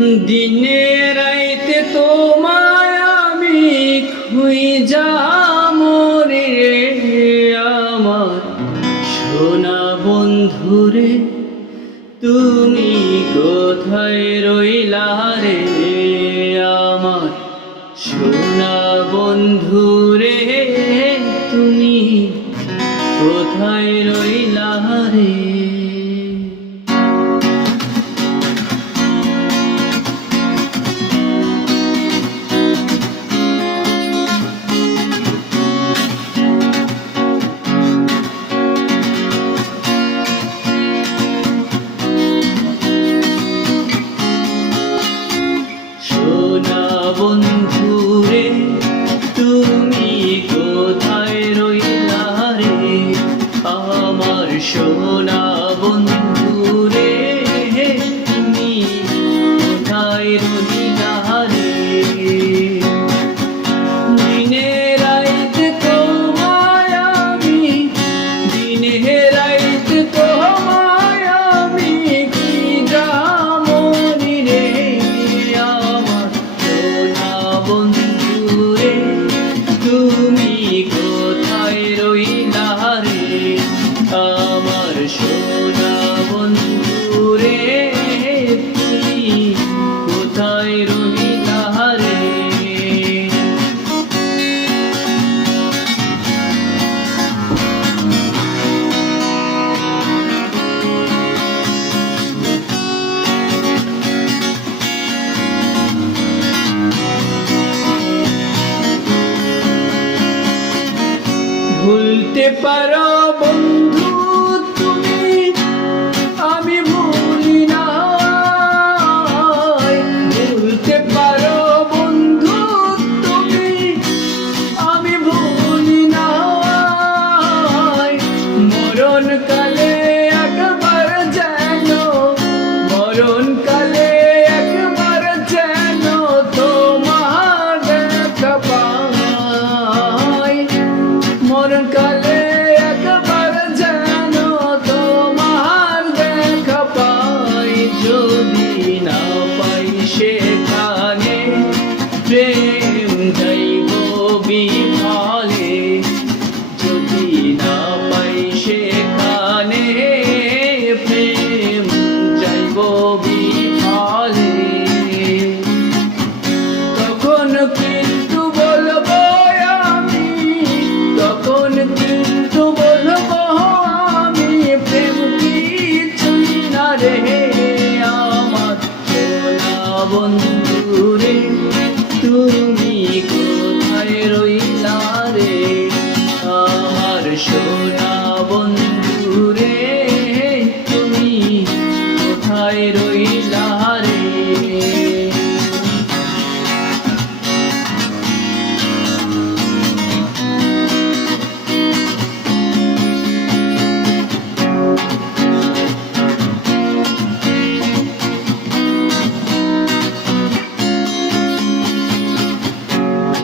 দিনে রাইতে তোমায় আমি খুই যা মরে আমার। সোনা বন্ধুরে তুমি কোথায় রইলা রে আমার? সোনা বন্ধুরে সোনা ভুলতে পারো বন্ধু তুমি, আমি ভুলি না ভুলতে পারো বন্ধু তুমি, আমি ভুলি না মরণ কালে একবার যেন মরণ কিন্তু বলব আমি, তখন কিন্তু বলব আমি, প্রেম কিছুই না রে আমার সোনা বন্ধুরে তুমি কোথায় রইলা রে? আমার সোনা